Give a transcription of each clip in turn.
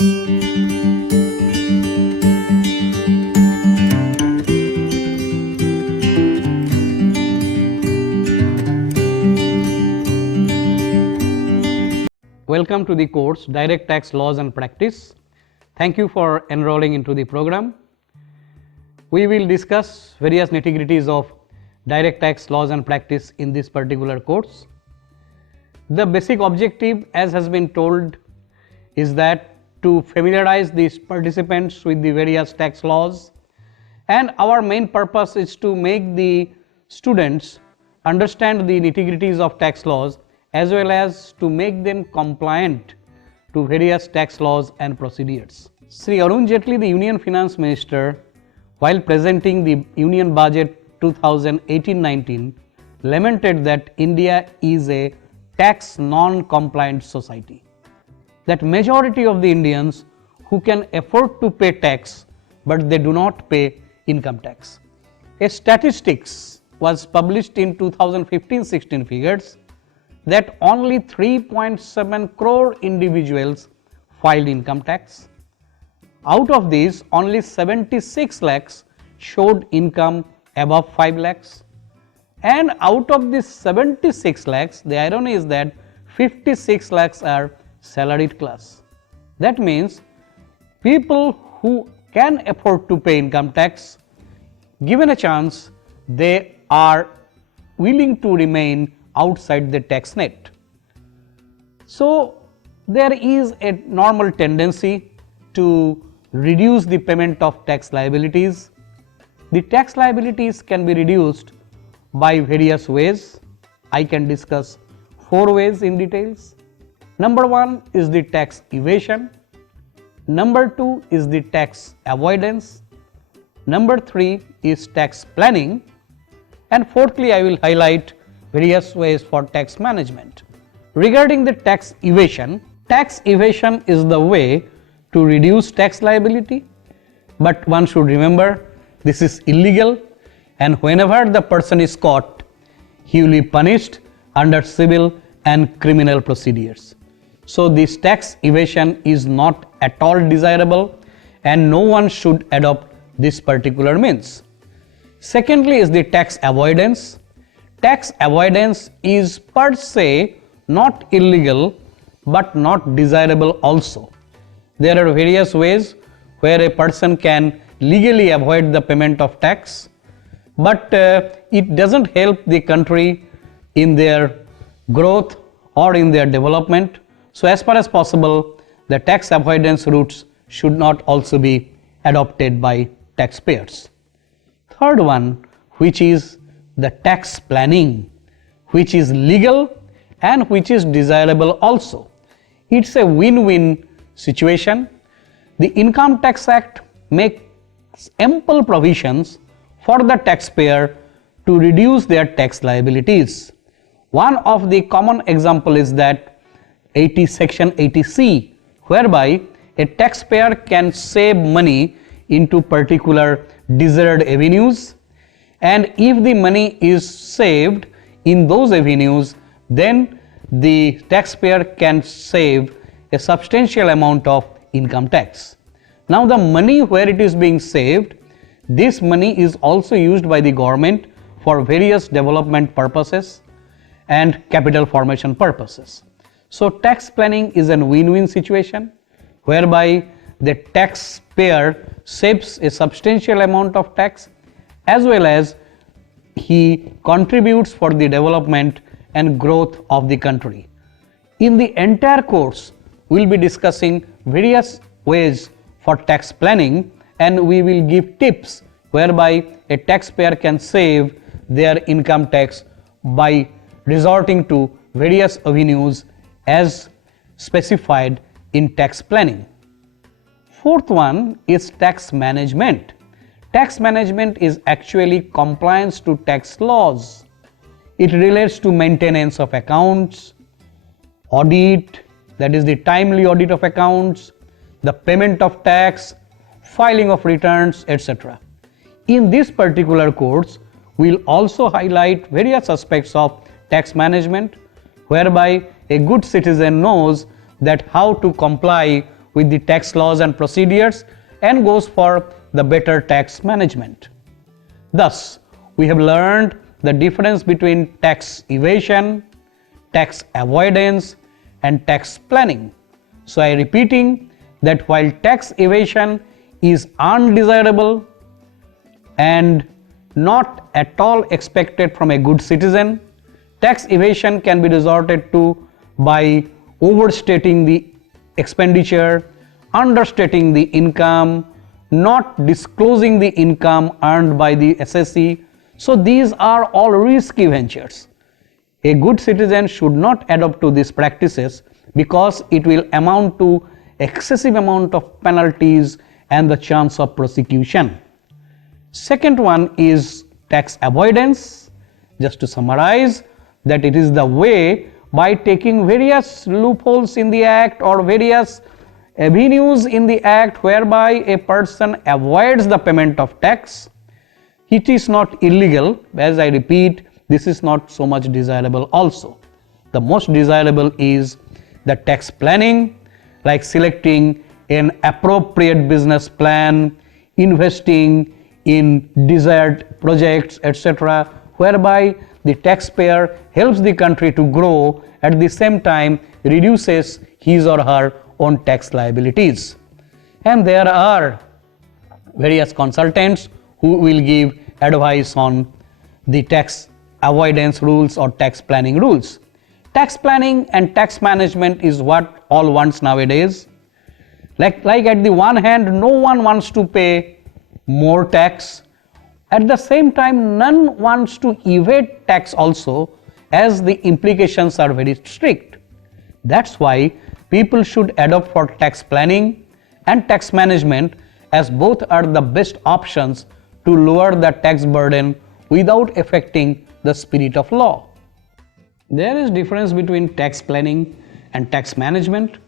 Welcome to the course Direct Tax Laws and Practice. Thank you for enrolling into the program. We will discuss various nitty-gritties of direct tax laws and practice in this particular course. The basic objective, as has been told, is that to familiarize these participants with the various tax laws, and our main purpose is to make the students understand the nitty-gritties of tax laws as well as to make them compliant to various tax laws and procedures. Sri Arun Jaitley, the Union Finance Minister, while presenting the Union Budget 2018-19, lamented that India is a tax non-compliant society. That majority of the Indians who can afford to pay tax but they do not pay income tax. A statistics was published in 2015-16 figures that only 3.7 crore individuals filed income tax. Out of these, only 76 lakhs showed income above 5 lakhs. And out of these 76 lakhs, the irony is that 56 lakhs are salaried class. That means people who can afford to pay income tax, given a chance, they are willing to remain outside the tax net. So there is a normal tendency to reduce the payment of tax liabilities. The tax liabilities can be reduced by various ways. I can discuss 4 ways in details. Number 1 is the tax evasion. Number 2 is the tax avoidance. Number 3 is tax planning. And fourthly, I will highlight various ways for tax management. Regarding the tax evasion is the way to reduce tax liability, but one should remember this is illegal, and whenever the person is caught, he will be punished under civil and criminal procedures. So this tax evasion is not at all desirable and no one should adopt this particular means. Secondly is the tax avoidance. Tax avoidance is per se not illegal but not desirable also. There are various ways where a person can legally avoid the payment of tax, but it doesn't help the country in their growth or in their development. So as far as possible, the tax avoidance routes should not also be adopted by taxpayers. Third one, which is the tax planning, which is legal and which is desirable also. It's a win-win situation. The Income Tax Act makes ample provisions for the taxpayer to reduce their tax liabilities. One of the common example is that section 80C, whereby a taxpayer can save money into particular desired avenues, and if the money is saved in those avenues, then the taxpayer can save a substantial amount of income tax. Now the money where it is being saved, this money is also used by the government for various development purposes and capital formation purposes. So tax planning is a win-win situation whereby the taxpayer saves a substantial amount of tax as well as he contributes for the development and growth of the country. In the entire course, we will be discussing various ways for tax planning, and we will give tips whereby a taxpayer can save their income tax by resorting to various avenues as specified in tax planning. Fourth one is tax management. Tax management is actually compliance to tax laws. It relates to maintenance of accounts, audit, that is the timely audit of accounts, the payment of tax, filing of returns, etc. In this particular course, we will also highlight various aspects of tax management, whereby a good citizen knows that how to comply with the tax laws and procedures and goes for the better tax management. Thus, we have learned the difference between tax evasion, tax avoidance, and tax planning. So I am repeating that while tax evasion is undesirable and not at all expected from a good citizen, tax evasion can be resorted to by overstating the expenditure, understating the income, not disclosing the income earned by the assessee. So these are all risky ventures. A good citizen should not adopt to these practices because it will amount to excessive amount of penalties and the chance of prosecution. Second one is tax avoidance. Just to summarize, that it is the way by taking various loopholes in the act or various avenues in the act whereby a person avoids the payment of tax. It is not illegal, as I repeat, this is not so much desirable also. The most desirable is the tax planning, like selecting an appropriate business plan, investing in desired projects, etc., whereby the taxpayer helps the country to grow, at the same time reduces his or her own tax liabilities. And there are various consultants who will give advice on the tax avoidance rules or tax planning rules. Tax planning and tax management is what all wants nowadays. Like at the one hand, no one wants to pay more tax. At the same time, none wants to evade tax also, as the implications are very strict. That's why people should adopt for tax planning and tax management, as both are the best options to lower the tax burden without affecting the spirit of law. There is difference between tax planning and tax management.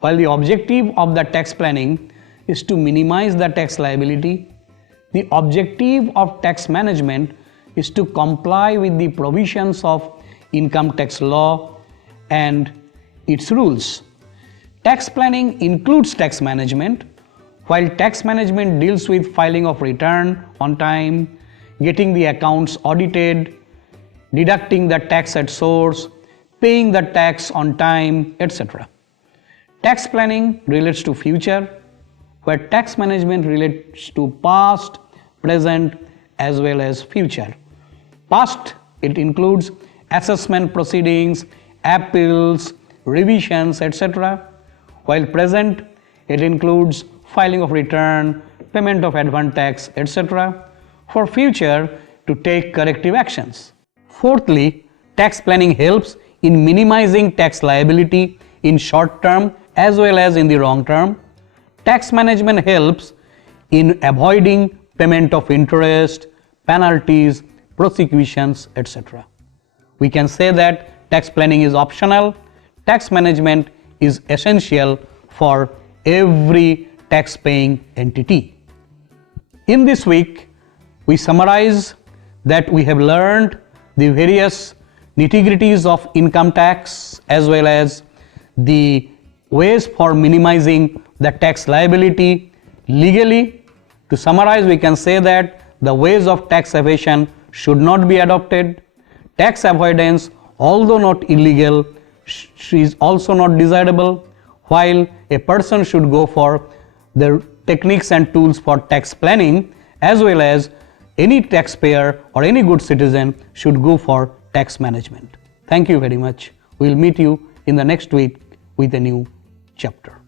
While the objective of the tax planning is to minimize the tax liability, the objective of tax management is to comply with the provisions of income tax law and its rules. Tax planning includes tax management, while tax management deals with filing of return on time, getting the accounts audited, deducting the tax at source, paying the tax on time, etc. Tax planning relates to future, where tax management relates to past, present, as well as future. Past, it includes assessment proceedings, appeals, revisions, etc. While present, it includes filing of return, payment of advance tax, etc. for future to take corrective actions. Fourthly, tax planning helps in minimizing tax liability in short term as well as in the long term. Tax management helps in avoiding payment of interest, penalties, prosecutions, etc. We can say that tax planning is optional, tax management is essential for every tax-paying entity. In this week, we summarize that we have learned the various nitty-gritties of income tax as well as the ways for minimizing the tax liability legally. To summarize, we can say that the ways of tax evasion should not be adopted. Tax avoidance, although not illegal, is also not desirable, while a person should go for the techniques and tools for tax planning, as well as any taxpayer or any good citizen should go for tax management. Thank you very much. We will meet you in the next week with a new chapter.